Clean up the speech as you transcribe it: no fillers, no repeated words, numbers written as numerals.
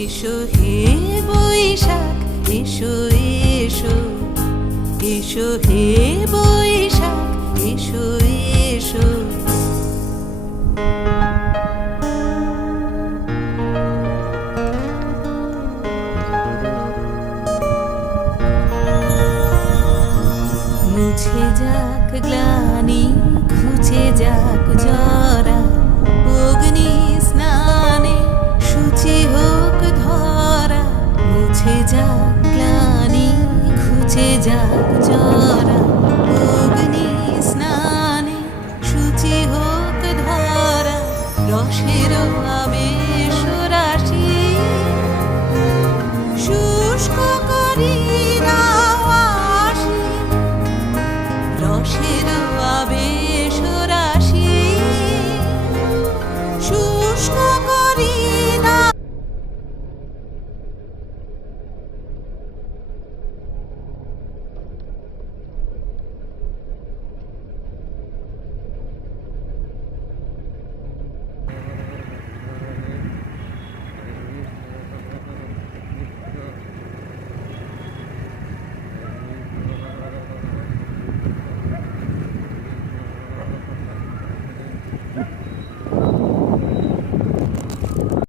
এসো হে বৈশাখ, এসো এসো, এসো হে বৈশাখ, এসো এসো। মুছে যাক গ্লানি, ঘুচে যাক জরা, অগ্নি স্নানে শুচি হোক ধরা। মুছে যাক গ্লানি, ঘুচে যাক জরা, অগ্নি স্নানে শুচি হোক ধরা। রসের